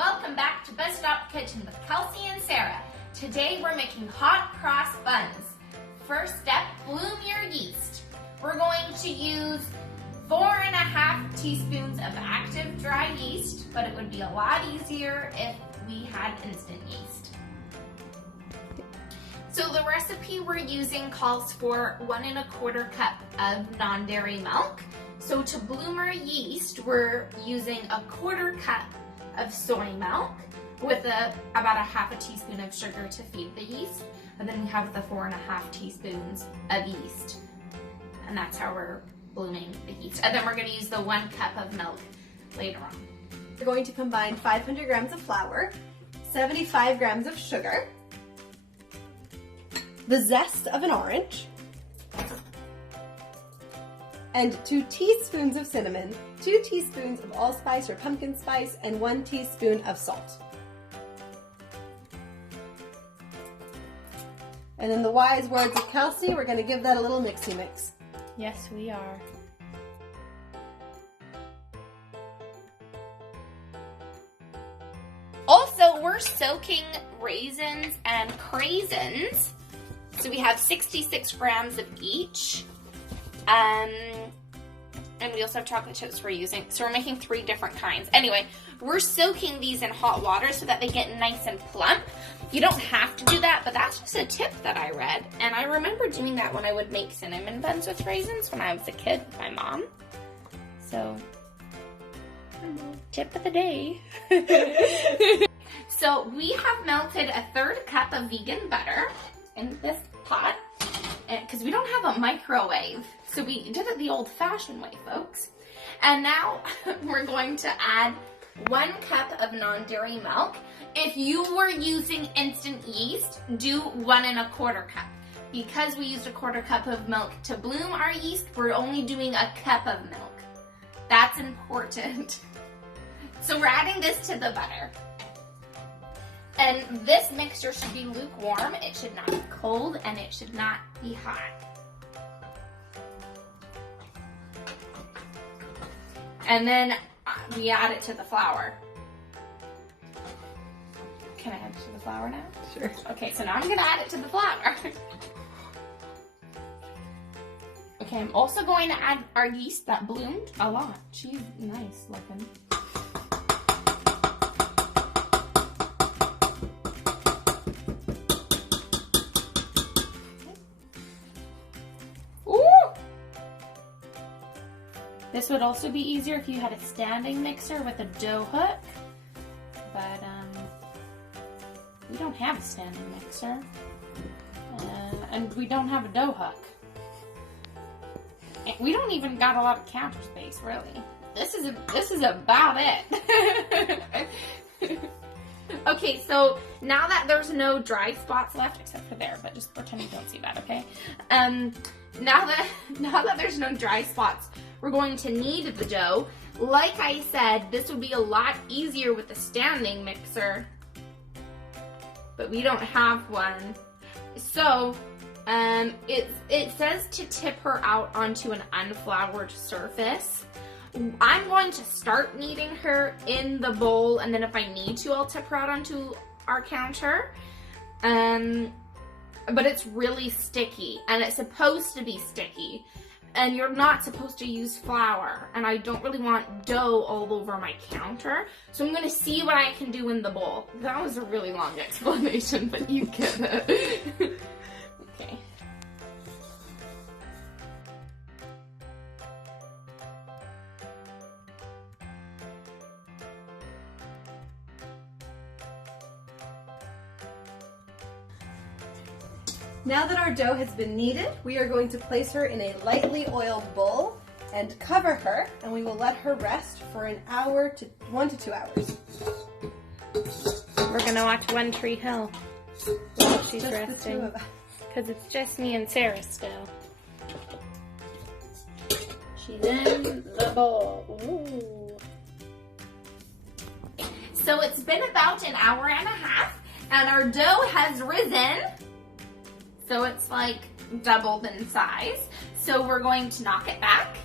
welcome back to Best Stop Kitchen with Kelsey and Sarah. Today we're making hot cross buns. First step, bloom your yeast. We're going to use 4.5 teaspoons of active dry yeast, but it would be a lot easier if we had instant yeast. So the recipe we're using calls for 1 1/4 cup of non-dairy milk. So to bloom our yeast, we're using 1/4 cup of soy milk with about 1/2 teaspoon of sugar to feed the yeast. And then we have the 4.5 teaspoons of yeast. And that's how we're blooming the yeast. And then we're gonna use the 1 cup of milk later on. We're going to combine 500 grams of flour, 75 grams of sugar, the zest of an orange, and 2 teaspoons of cinnamon, 2 teaspoons of allspice or pumpkin spice, and 1 teaspoon of salt. And in the wise words of Kelsey, we're going to give that a little mixy mix. Yes, we are. Also, we're soaking raisins and craisins. So we have 66 grams of each. And we also have chocolate chips we're using. So we're making 3 different kinds. Anyway, we're soaking these in hot water so that they get nice and plump. You don't have to do that, but that's just a tip that I read. And I remember doing that when I would make cinnamon buns with raisins when I was a kid with my mom. So, tip of the day. So we have melted 1/3 cup of vegan butter in this pot because we don't have a microwave. So we did it the old-fashioned way, folks. And now we're going to add 1 cup of non-dairy milk. If you were using instant yeast, do 1 1/4 cup. Because we used 1/4 cup of milk to bloom our yeast, we're only doing 1 cup of milk. That's important. So we're adding this to the butter. And this mixture should be lukewarm. It should not be cold, and it should not be hot. And then we add it to the flour. Can I add it to the flour now? Sure. Okay, so now I'm gonna add it to the flour. Okay, I'm also going to add our yeast that bloomed a lot. She's nice looking. This would also be easier if you had a standing mixer with a dough hook, but we don't have a standing mixer, and we don't have a dough hook. And we don't even got a lot of counter space, really. This is about it. Okay, so now that there's no dry spots left, except for there, but just pretend you don't see that, okay? Now that there's no dry spots, we're going to knead the dough. Like I said, this would be a lot easier with a standing mixer, but we don't have one. So, it says to tip her out onto an unfloured surface. I'm going to start kneading her in the bowl, and then if I need to, I'll tip her out onto our counter. But it's really sticky, and it's supposed to be sticky. And you're not supposed to use flour, and I don't really want dough all over my counter. So I'm gonna see what I can do in the bowl. That was a really long explanation, but you get it. Okay. Now that our dough has been kneaded, we are going to place her in a lightly oiled bowl and cover her, and we will let her rest for 1 to 2 hours. We're gonna watch One Tree Hill while she's Just resting. the 2 of us. Because it's just me and Sarah still. She's in the bowl. Ooh. So it's been about 1.5 hours, and our dough has risen. So it's like doubled in size. So we're going to knock it back.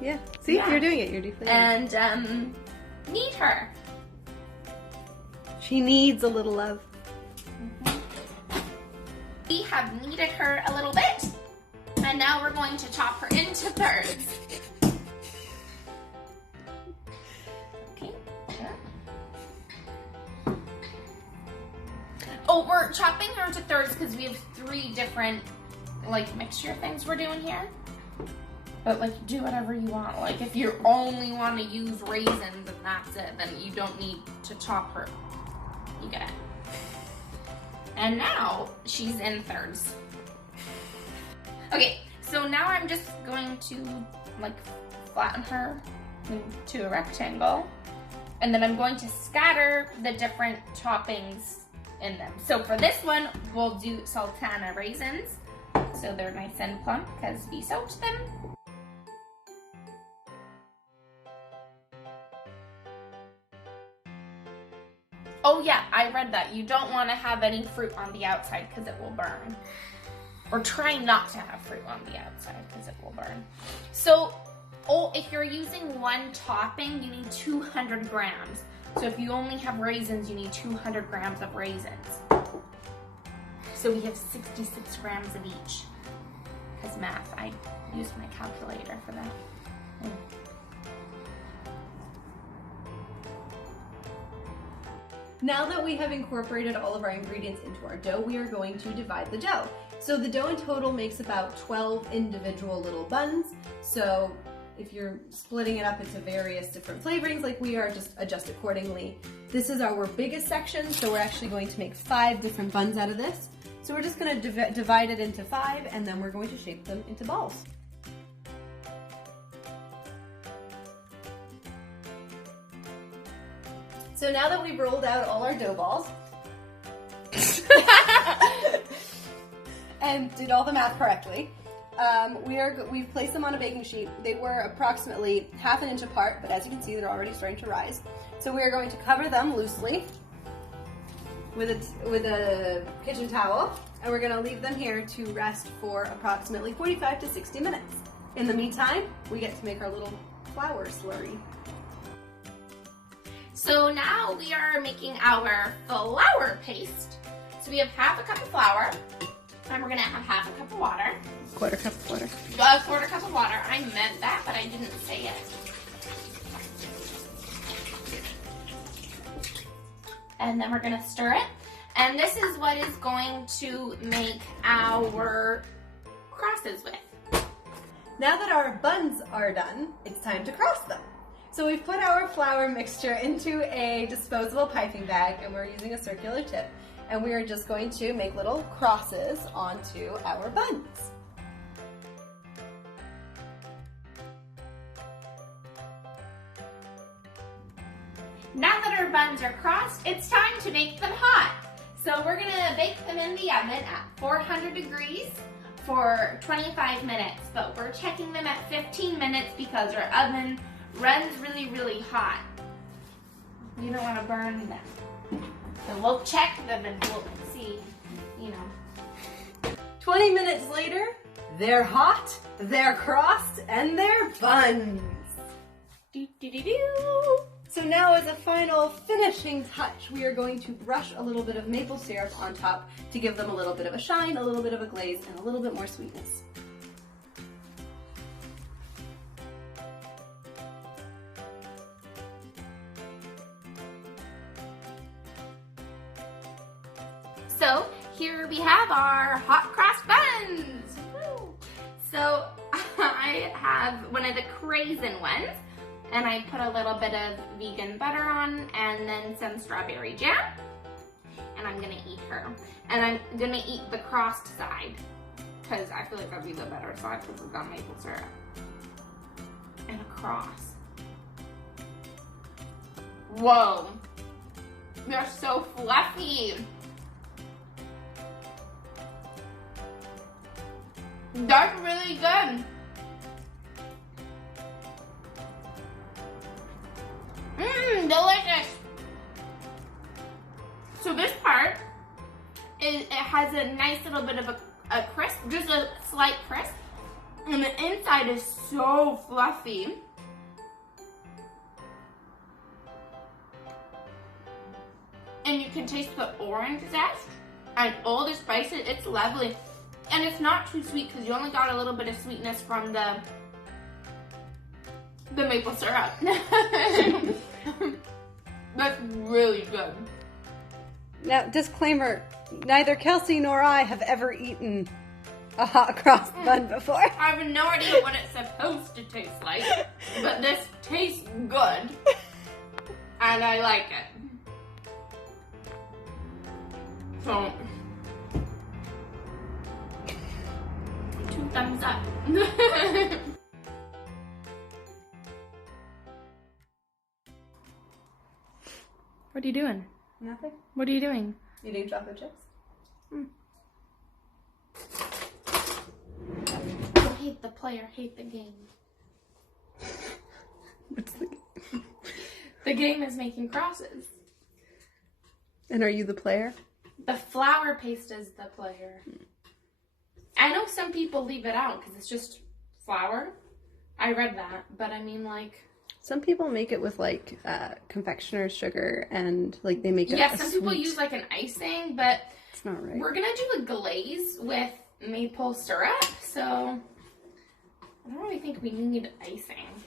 Yeah. See, Yeah. you're doing it. You're deflating. And knead her. She needs a little love. We have kneaded her a little bit, and now we're going to chop her into thirds. Okay. Oh, we're chopping her into thirds because we have 3 different like mixture things we're doing here. But like, do whatever you want. Like, if you only want to use raisins and that's it, then you don't need to chop her. You get it. And now she's in thirds. Okay, so now I'm just going to like flatten her into a rectangle. And then I'm going to scatter the different toppings in them. So for this one, we'll do sultana raisins. So they're nice and plump because we soaked them. Oh yeah, I read that. You don't want to have any fruit on the outside because it will burn. Or try not to have fruit on the outside because it will burn. So, if you're using one topping, you need 200 grams. So if you only have raisins, you need 200 grams of raisins. So we have 66 grams of each. Because math, I used my calculator for that. Now that we have incorporated all of our ingredients into our dough, we are going to divide the dough. So the dough in total makes about 12 individual little buns. So if you're splitting it up into various different flavorings like we are, just adjust accordingly. This is our biggest section, so we're actually going to make 5 different buns out of this. So we're just going to divide it into 5, and then we're going to shape them into balls. So now that we've rolled out all our dough balls and did all the math correctly, we've placed them on a baking sheet. They were approximately ½ an inch apart, but as you can see, they're already starting to rise. So we are going to cover them loosely with a kitchen towel, and we're going to leave them here to rest for approximately 45 to 60 minutes. In the meantime, we get to make our little flour slurry. So now we are making our flour paste. So we have ½ a cup of flour, and we're gonna have ½ a cup of water. Quarter cup of water. A quarter cup of water. I meant that, but I didn't say it. And then we're gonna stir it. And this is what is going to make our crosses with. Now that our buns are done, it's time to cross them. So we've put our flour mixture into a disposable piping bag, and we're using a circular tip, and we are just going to make little crosses onto our buns. Now that our buns are crossed, it's time to make them hot. So we're gonna bake them in the oven at 400 degrees for 25 minutes, but we're checking them at 15 minutes because our oven runs really, really hot. We don't want to burn them. So we'll check them and we'll see, 20 minutes later, they're hot, they're crossed, and they're buns. Do-do-do-do. So now as a final finishing touch, we are going to brush a little bit of maple syrup on top to give them a little bit of a shine, a little bit of a glaze, and a little bit more sweetness. So here we have our hot cross buns. Woo. So I have one of the craisin ones, and I put a little bit of vegan butter on and then some strawberry jam. And I'm gonna eat her. And I'm gonna eat the crossed side because I feel like that'd be the better side because it's got maple syrup. And a cross. Whoa. They're so fluffy. That's really good. Delicious. So this part, it has a nice little bit of a crisp, just a slight crisp. And the inside is so fluffy. and you can taste the orange zest and all the spices. It's lovely. And it's not too sweet because you only got a little bit of sweetness from the maple syrup. That's really good. Now, disclaimer, neither Kelsey nor I have ever eaten a hot cross bun before. I have no idea what it's supposed to taste like, but this tastes good, and I like it. So, 2 thumbs up. What are you doing? Nothing. What are you doing? Eating chocolate chips. Hate the player, hate the game. What's the game? The game is making crosses. And are you the player? The flour paste is the player. I know some people leave it out because it's just flour. I read that, but I mean, like... Some people make it with, like, confectioner's sugar and, like, they make it Yeah, some people use, like, an icing, but... It's not right. We're gonna do a glaze with maple syrup, so... I don't really think we need icing.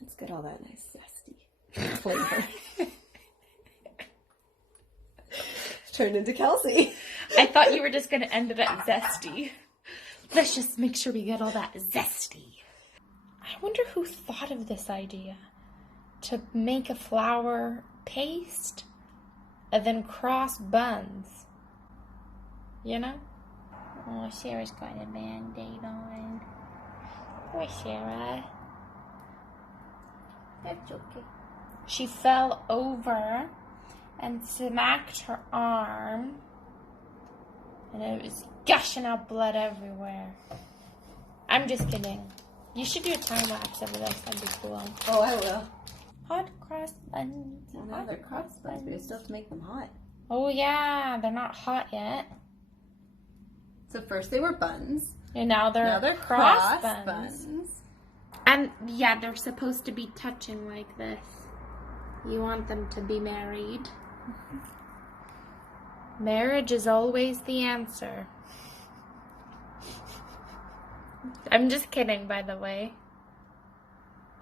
Let's get all that nice zesty flavor. Turned into Kelsey. I thought you were just gonna end it at zesty. Let's just make sure we get all that zesty. I wonder who thought of this idea. To make a flour paste and then cross buns. You know? Oh, Sarah's got a Band-Aid on. Poor Sarah. That's okay. She fell over and smacked her arm. And it was gushing out blood everywhere. I'm just kidding. You should do a time lapse of this. That'd be cool. Oh, I will. Hot cross buns. Well, now they're cross buns, but you still have to make them hot. Oh, yeah. They're not hot yet. So first they were buns. And now they're cross buns. And yeah, they're supposed to be touching like this. You want them to be married. Marriage is always the answer. I'm just kidding, by the way.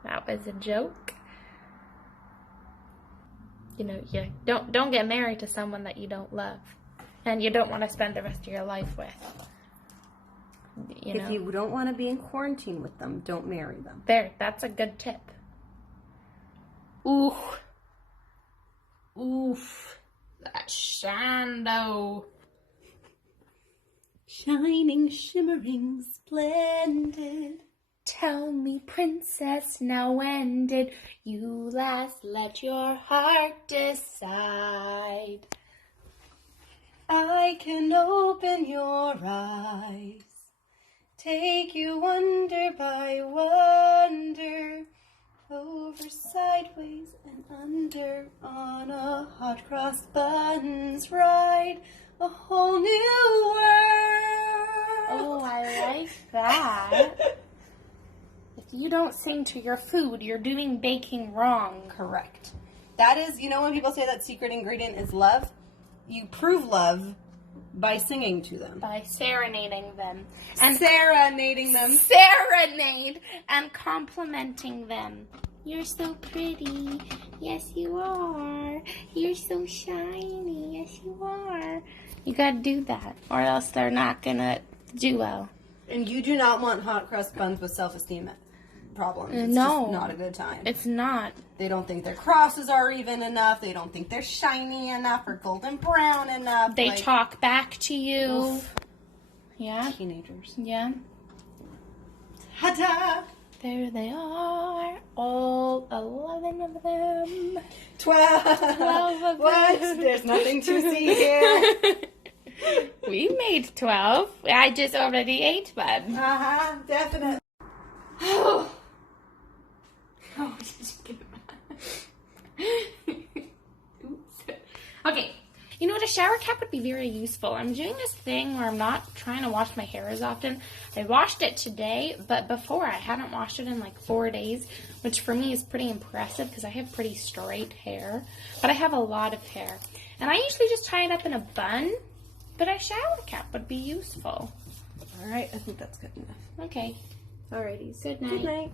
That was a joke. You know, you don't get married to someone that you don't love. And you don't want to spend the rest of your life with. You know? If you don't want to be in quarantine with them, don't marry them. There, that's a good tip. Ooh. Oof. That shando. Shining, shimmering, splendid. Tell me, princess, now when did you last let your heart decide? I can open your eyes, take you wonder by wonder, over, sideways, and under, on a hot cross buns ride, a whole new world. Oh, I like that. If you don't sing to your food, you're doing baking wrong. Correct. That is, you know when people say that secret ingredient is love? You prove love by singing to them. By serenading them. And serenading them. Serenade and complimenting them. You're so pretty. Yes, you are. You're so shiny. Yes, you are. You gotta do that, or else they're not gonna do well. And you do not want hot crust buns with self-esteem problems. It's No. just not a good time. It's not. They don't think their crosses are even enough. They don't think they're shiny enough or golden brown enough. They talk back to you. Oof. Yeah. Teenagers. Yeah. Ta-da! There they are, all 11 of them. 12 of what? them. There's nothing to see here. We made 12. I just already ate one. Uh-huh, definitely. Oh, did you get that? Oops. Okay, you know what But a shower cap would be very useful. I'm doing this thing where I'm not trying to wash my hair as often. I washed it today, but before I hadn't washed it in like 4 days, which for me is pretty impressive because I have pretty straight hair. But I have a lot of hair. And I usually just tie it up in a bun, but a shower cap would be useful. All right, I think that's good enough. Okay. Alrighty. Good night. Good night.